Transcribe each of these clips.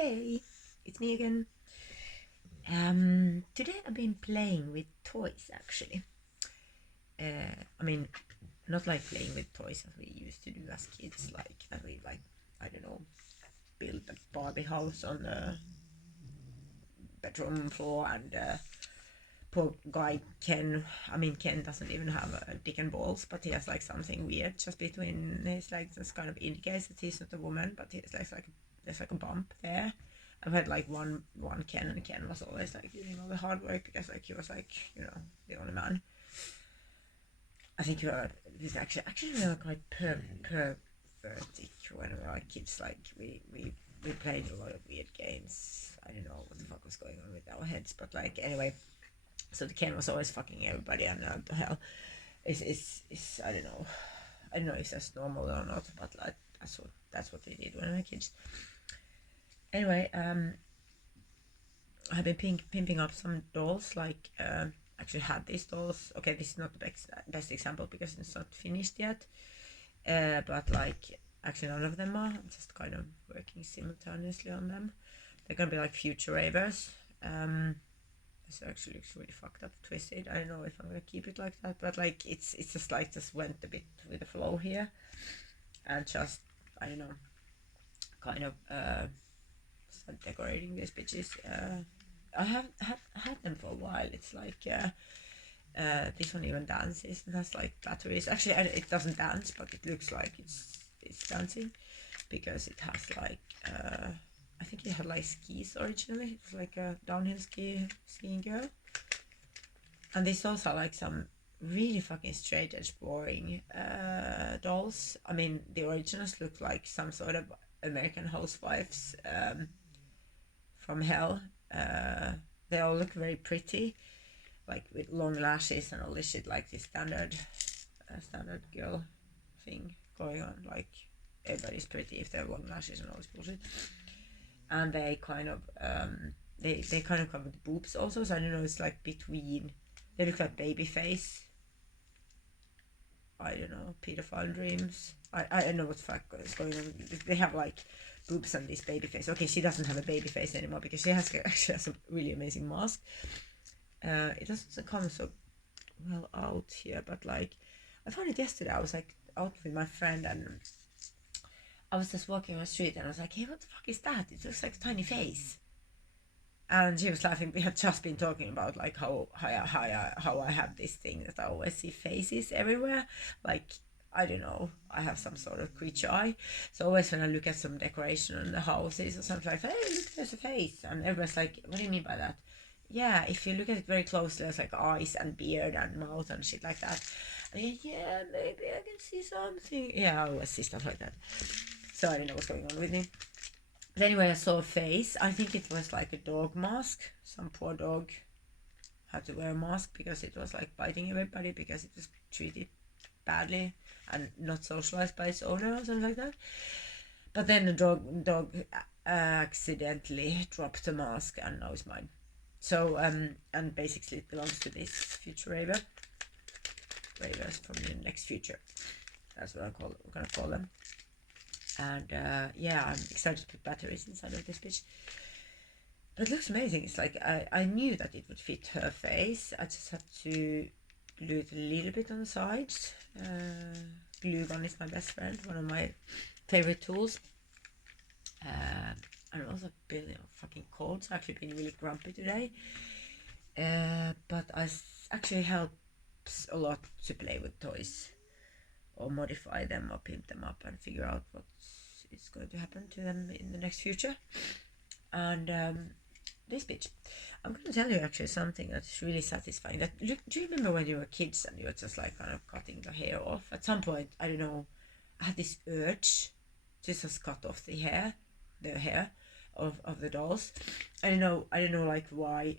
Hey, it's me again. Today I've been playing with toys actually. I mean, not like playing with toys as we used to do as kids, like that we like, I don't know, build a Barbie house on the bedroom floor and poor guy Ken. I mean, Ken doesn't even have a dick and balls, but he has like something weird just between his legs. This kind of indicates that he's not a woman, but he's like there's like a bump there. I've had like one Ken, and Ken was always like doing all the hard work because like he was like the only man. I think you are this actually we were quite pervertic when we were like kids. Like we played a lot of weird games. I don't know what the fuck was going on with our heads, but like anyway, so the Ken was always fucking everybody, and what the hell is I don't know if that's normal or not, but like that's what they did when we were kids. Anyway, I've been pimping up some dolls. Like actually had these dolls. Okay, this is not the best example because it's not finished yet. But like actually none of them are. I'm just kind of working simultaneously on them. They're gonna be like future ravers. This actually looks really fucked up, twisted. I don't know if I'm gonna keep it like that, but like it's just like just went a bit with the flow here, and just I don't know, kind of start decorating these bitches. I have had them for a while. It's like this one even dances. It has like batteries. Actually, it doesn't dance, but it looks like it's dancing because it has like I think it had like skis originally. It was like a downhill skiing girl. And these dolls are like some really fucking straight edge boring dolls. I mean, the originals look like some sort of American housewives from hell. Uh, they all look very pretty, like with long lashes and all this shit, like this standard girl thing going on. Like everybody's pretty if they have long lashes and all this bullshit. And they kind of they kind of cover the boobs also. So I don't know. It's like between. They look like baby face. I don't know, pedophile dreams. I don't know what the fuck is going on. They have like boobs and this baby face. Okay, she doesn't have a baby face anymore because she actually has a really amazing mask. It doesn't come so well out here, but like I found it yesterday. I was like out with my friend and I was just walking on the street and I was like, hey, what the fuck is that? It looks like a tiny face. And she was laughing. We had just been talking about like how I have this thing that I always see faces everywhere. Like I don't know, I have some sort of creature eye. So always when I look at some decoration on the houses or something like, hey, look, there's a face, and everybody's like, what do you mean by that? Yeah, if you look at it very closely, there's like eyes and beard and mouth and shit like that. And yeah, maybe I can see something. Yeah, I always see stuff like that. So I don't know what's going on with me. But anyway, I saw a face. I think it was like a dog mask. Some poor dog had to wear a mask because it was like biting everybody because it was treated badly and not socialized by its owner or something like that. But then the dog accidentally dropped the mask and now it's mine. So and basically it belongs to this future ravers from the next future. That's what I'm gonna call them. And yeah, I'm excited to put batteries inside of this bitch. But it looks amazing. It's like I knew that it would fit her face. I just had to glue it a little bit on the sides. Glue gun is my best friend, one of my favorite tools. I'm also feeling fucking cold, so I've actually been really grumpy today. But I actually helps a lot to play with toys or modify them or pimp them up and figure out what is going to happen to them in the next future. And this bitch, I'm going to tell you actually something that's really satisfying. That do you remember when you were kids and you were just like kind of cutting the hair off? At some point, I don't know, I had this urge to just cut off the hair of the dolls. I don't know like why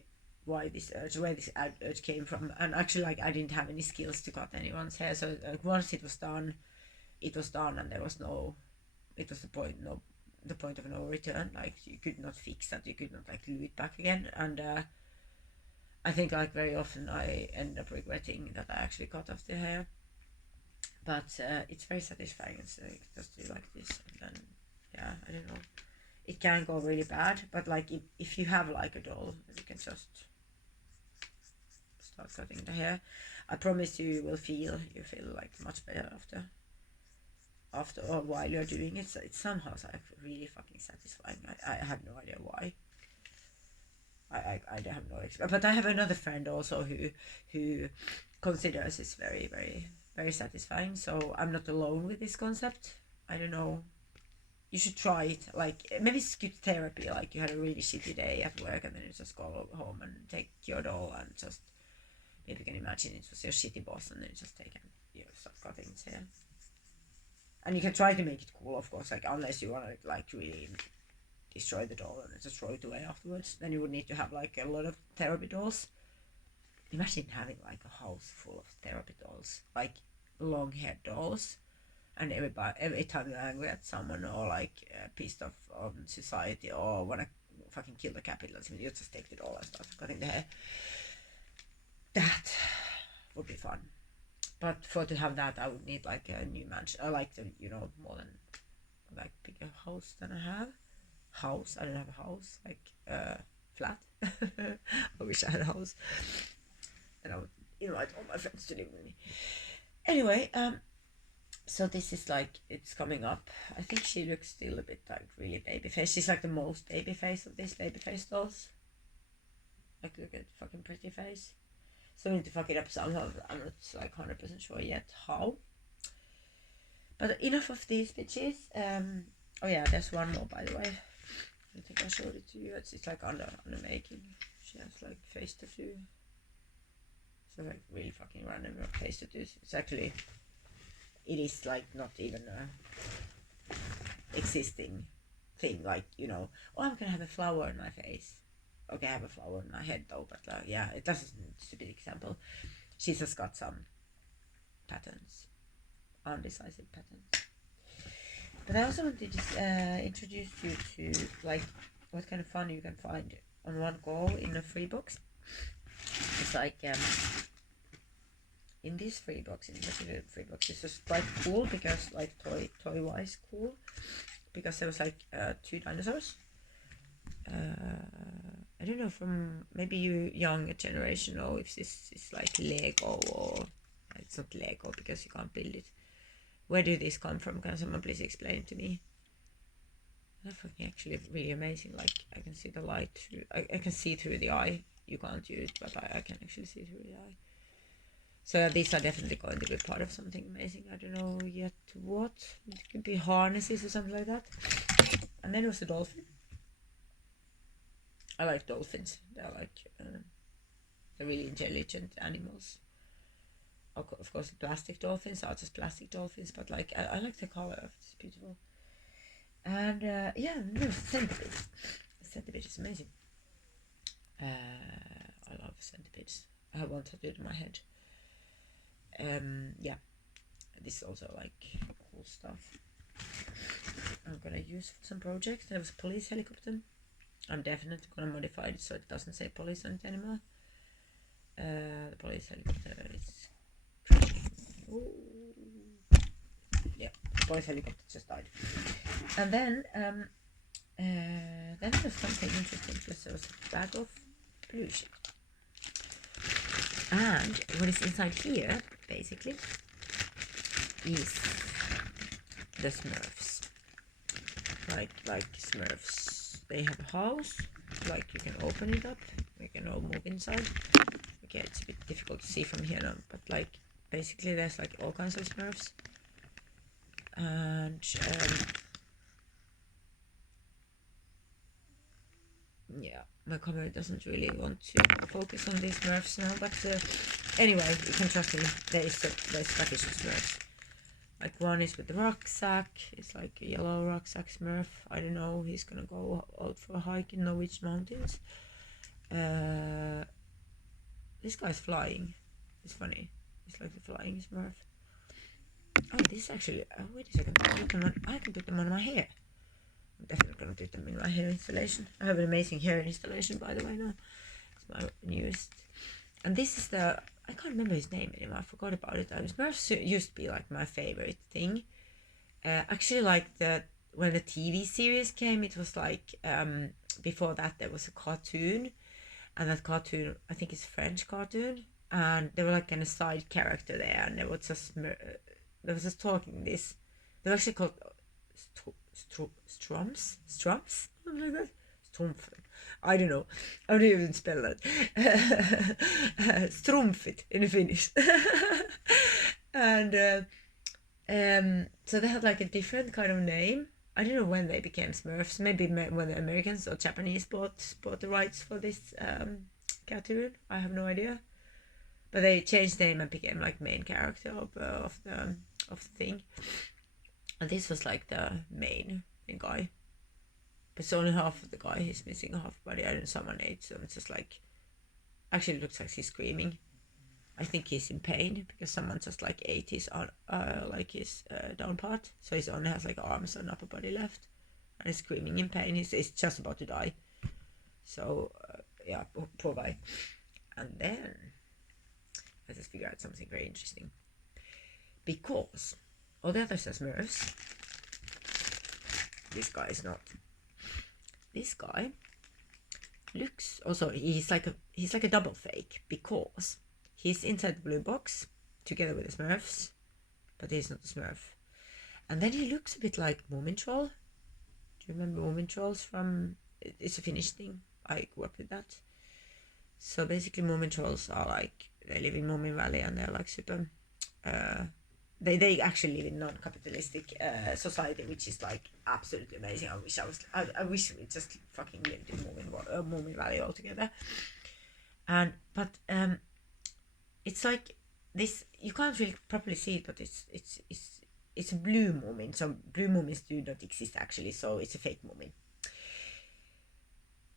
this urge, where this urge came from. And actually, like I didn't have any skills to cut anyone's hair, so like once it was done, and there was no, it was the point of no return. Like you could not fix that, you could not like glue it back again. And I think like very often I end up regretting that I actually cut off the hair. But it's very satisfying. It's like just do like this, and then yeah, I don't know. it can go really bad. But like if you have like a doll, you can just start cutting the hair. I promise you will feel like much better after or while you're doing it. So it's somehow like really fucking satisfying. I have no idea why. I have no experience, but I have another friend also who considers this very very satisfying. So I'm not alone with this concept. I don't know. You should try it. Like maybe it's good therapy. Like you had a really shitty day at work, and then you just go home and take your doll and just maybe you can imagine it was your shitty boss, and then you just take and start cutting its hair. And you can try to make it cool, of course. Like unless you want to like really destroy the doll and just throw it away afterwards, then you would need to have like a lot of therapy dolls. Imagine having like a house full of therapy dolls, like long haired dolls, and every time you're angry at someone or like pissed off on society or wanna fucking kill the capitalism, you just take the doll and start cutting the hair. That would be fun. But to have that, I would need like a new mansion. I like to, more than like bigger house than I have. House. I don't have a house. Like flat. I wish I had a house. And I would invite all my friends to live with me. Anyway, so this is like it's coming up. I think she looks still a bit like really baby face. She's like the most baby face of these baby face dolls. Like look at fucking pretty face. So we need to fuck it up somehow. I'm not like 100% sure yet how. But enough of these bitches. Oh yeah, there's one more by the way. I think I showed it to you. It's like under making. She has like face tattoo. So like really fucking random face tattoos. It's actually, it is like not even a existing thing. Like oh, I'm gonna have a flower in my face. Okay, I have a flower in my head though, but yeah, it doesn't. Stupid example. She's just got some patterns, undecisive patterns. But I also wanted to introduce you to like what kind of fun you can find on one go in a free box. It's like in this free box, this was quite cool because like toy wise cool, because there was like 2 dinosaurs. I don't know, from maybe you younger generation know if this is like Lego or it's not Lego because you can't build it. Where do these come from? Can someone please explain it to me? They're fucking actually really amazing. Like I can see the light through. I can see through the eye. You can't use it, but I can actually see through the eye. So these are definitely going to be part of something amazing. I don't know yet what. It could be harnesses or something like that. And then there was a dolphin. I like dolphins. They're like they're really intelligent animals. Of course, plastic dolphins are just plastic dolphins, but like I like the color. It's beautiful. And yeah, no, centipede. Centipede is amazing. I love centipedes. I have one tattooed on my head. Yeah, this is also like cool stuff I'm gonna use for some projects. There was a police helicopter. I'm definitely gonna modify it so it doesn't say police on it anymore. The police helicopter is crashing. Ooh. Yeah, the police helicopter just died. And then there's something interesting because there was a bag of blue shit. And what is inside here, basically, is the Smurfs. Like Smurfs. They have a house. Like you can open it up. We can all move inside. Okay, it's a bit difficult to see from here now, but like basically there's like all kinds of Smurfs. And yeah, my camera doesn't really want to focus on these Smurfs now, but anyway, you can trust me. There's Scottish Smurfs. Like one is with the rucksack. It's like a yellow rucksack Smurf. I don't know. He's gonna go out for a hike in Norwich mountains. This guy's flying. It's funny. It's like the flying Smurf. Oh, this actually. Wait a second. I can put them on my hair. I'm definitely gonna do them in my hair installation. I have an amazing hair installation, by the way. Now it's my newest. And this is the. I can't remember his name anymore. I forgot about it. Smurfs used to be like my favorite thing. Actually, like when the TV series came, it was like before that there was a cartoon, and that cartoon I think is a French cartoon, and they were like kind of side character there, and there was just talking this. They were actually called Strumps, something like that. Strumpf. I don't know. I don't even spell that. Strumpfit in Finnish. And so they had like a different kind of name. I don't know when they became Smurfs. Maybe when the Americans or Japanese bought the rights for this cartoon. I have no idea. But they changed name and became like main character of the thing. And this was like the main guy. But it's only half of the guy. He's missing a half body. I don't know, someone ate. So it's just like, actually it looks like he's screaming. I think he's in pain because someone just like ate his down part. So he only has like arms and upper body left, and he's screaming in pain. He's just about to die. So yeah, poor guy. And then let's just figure out something very interesting. Because all the others are Smurfs. This guy is not. This guy looks also he's like a double fake because he's inside the blue box together with the Smurfs, but he's not a Smurf. And then he looks a bit like Moomintroll. Do you remember Moomintrolls from? It's a Finnish thing. I grew up with that. So basically, Moomintrolls are like they live in Moomin Valley and they're like super. They actually live in non-capitalistic society, which is like absolutely amazing. I wish we just fucking lived in Moomin Valley altogether. But it's like this. You can't really properly see it, but it's a blue Moomin. So blue Moomins do not exist actually. So it's a fake Moomin.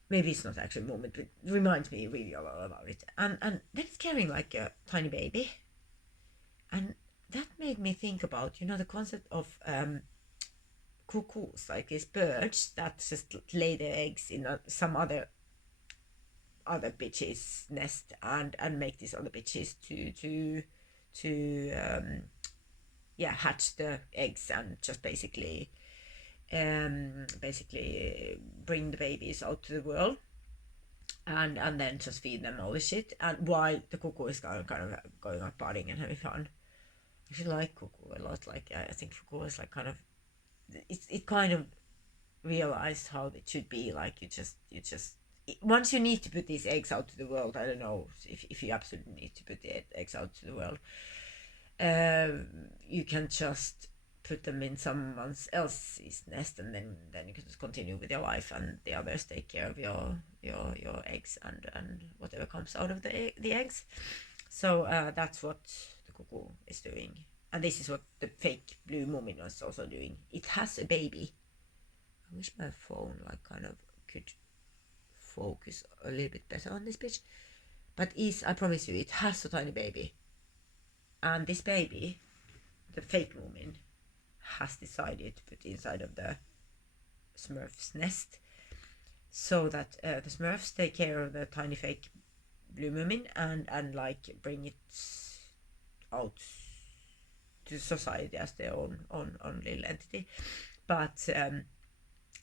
Maybe it's not actually Moomin, but it reminds me really a lot about it. And then it's carrying like a tiny baby, and that made me think about, the concept of cuckoos, like these birds that just lay their eggs in some other bitch's nest and make these other bitches to hatch the eggs and just basically bring the babies out to the world and then just feed them all the shit, and while the cuckoo is kind of going out partying and having fun. I actually like cuckoo a lot. Like I think cuckoo is like kind of it kind of realized how it should be. Like you just once you need to put these eggs out to the world, I don't know if you absolutely need to put the eggs out to the world, you can just put them in someone else's nest, and then you can just continue with your life, and the others take care of your eggs and whatever comes out of the eggs. So that's what the cuckoo is doing, and this is what the fake blue Moomin is also doing. It has a baby. I wish my phone like kind of could focus a little bit better on this pitch, but I promise you, it has a tiny baby, and this baby, the fake Moomin, has decided to put inside of the Smurf's nest, so that the Smurfs take care of the tiny fake blue Moomin and like bring it out to society as their own little entity. But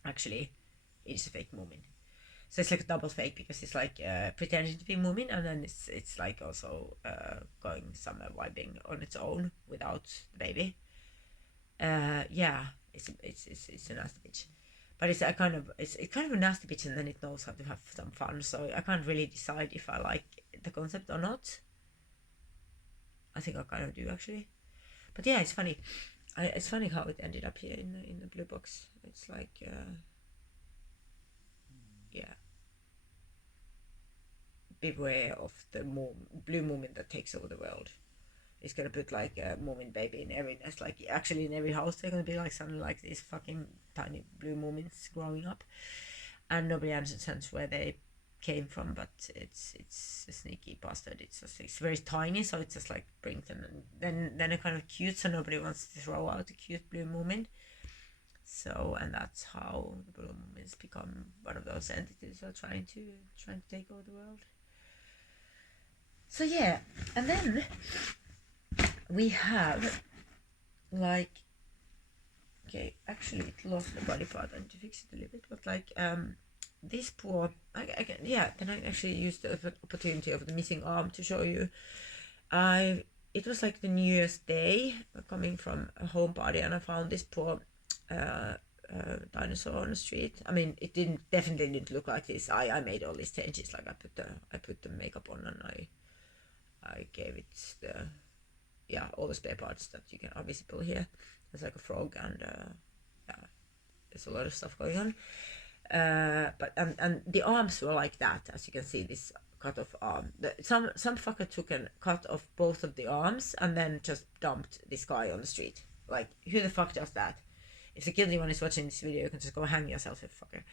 actually, it's a fake Moomin. So it's like a double fake, because it's like pretending to be Moomin, and then it's like also going somewhere vibing on its own without the baby. Yeah, it's a nasty bitch, but it's kind of a nasty bitch, and then it knows how to have some fun. So I can't really decide if I like the concept or not. I think I kind of do actually, but yeah, it's funny. It's funny how it ended up here in the blue box. It's like yeah, beware of the blue Moomin that takes over the world. It's gonna put like a Moomin baby in every nest. Like actually in every house they're gonna be like something like these fucking tiny blue Moomins growing up, and nobody understands where they came from. But it's a sneaky bastard. It's very tiny, so it just like brings them, and then they're kind of cute, so nobody wants to throw out a cute blue Moomin. So, and that's how the blue Moomins become one of those entities that are trying to take over the world. So yeah, and then we have like Okay, actually it lost the body part. I need to fix it a little bit, but like this poor, yeah, then I actually used the opportunity of the missing arm to show you. It was like the New Year's Day, coming from a home party, and I found this poor dinosaur on the street. I mean, it definitely didn't look like this. I made all these changes, like I put the makeup on, and I gave it the, yeah, all the spare parts that you can are visible here. There's like a frog, and yeah, there's a lot of stuff going on. But and the arms were like that, as you can see, this cut off arm. Some fucker took and cut off both of the arms and then just dumped this guy on the street. Like, who the fuck does that? If the guilty one is watching this video, you can just go hang yourself, you fucker.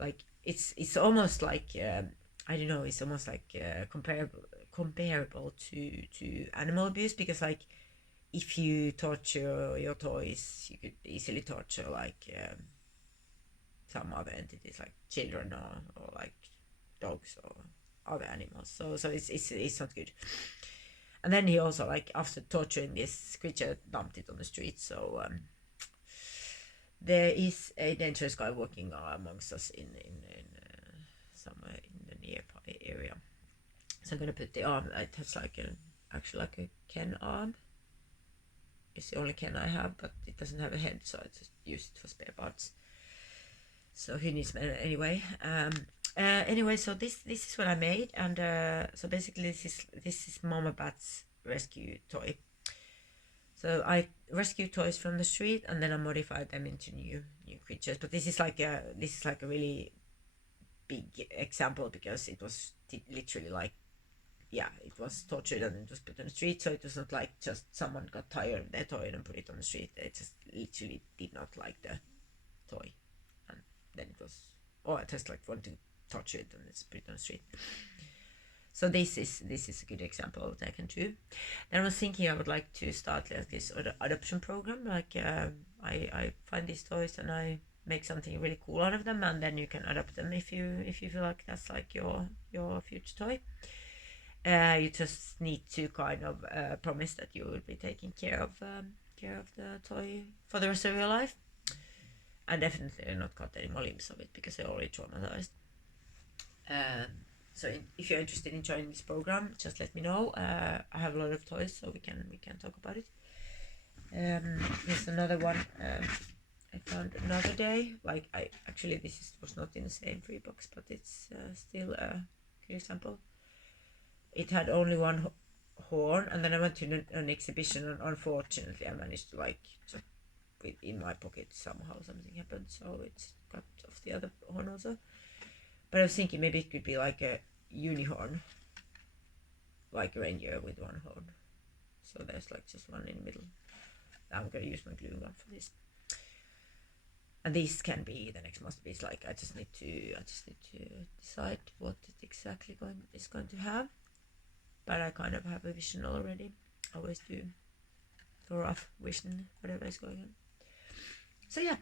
Like, it's almost like I don't know. It's almost like comparable to animal abuse, because like, if you torture your toys, you could easily torture like some other entities, like children, or like dogs or other animals. So it's not good. And then he also, like, after torturing this creature, dumped it on the street. So there is a dangerous guy walking amongst us in somewhere in the nearby area. So I'm gonna put the arm. It has like actually like a Ken arm. It's the only Ken I have, but it doesn't have a head, so I just use it for spare parts. So he needs anyway. Anyway, so this is what I made, and so basically this is Mama Bat's rescue toy. So I rescue toys from the street, and then I modified them into new creatures. But this is like a really big example, because it was literally like, yeah, it was tortured and it was put on the street. So it was not like just someone got tired of their toy and put it on the street. They just literally did not like the toy, and then it was, I just like want to touch it, and it's put on the street. So this is a good example of what I can do. Then I was thinking I would like to start like this adoption program. Like I find these toys and I make something really cool out of them, and then you can adopt them if you feel like that's like your future toy. You just need to kind of promise that you will be taking care of the toy for the rest of your life, and definitely not cut any more limbs of it, because they're already traumatized. So if you're interested in joining this program, just let me know. I have a lot of toys, so we can talk about it. Here's another one. I found another day. Like, this was not in the same free box, but it's still a good example. It had only one horn, and then I went to an exhibition, and unfortunately I managed to like just in my pocket somehow something happened, so it's cut off the other horn also. But I was thinking maybe it could be like a unihorn, like a reindeer with one horn. So there's like just one in the middle. I'm gonna use my glue gun for this. And this can be the next masterpiece. Like, I just need to decide what it exactly is going to have. But I kind of have a vision already. I always do a rough vision, whatever is going on. So yeah,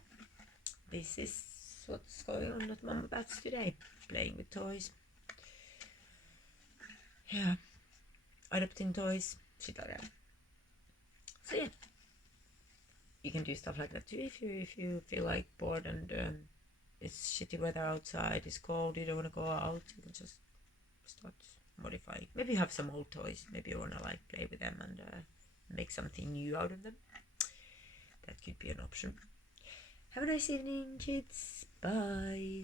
this is what's going on at Mama Bat's today. Playing with toys. Yeah. Adopting toys. Shit like that. So yeah. You can do stuff like that too if you feel like bored and it's shitty weather outside, it's cold, you don't want to go out, you can just start modifying. Maybe you have some old toys, maybe you want to like play with them and make something new out of them. That could be an option. Have a nice evening, kids. Bye.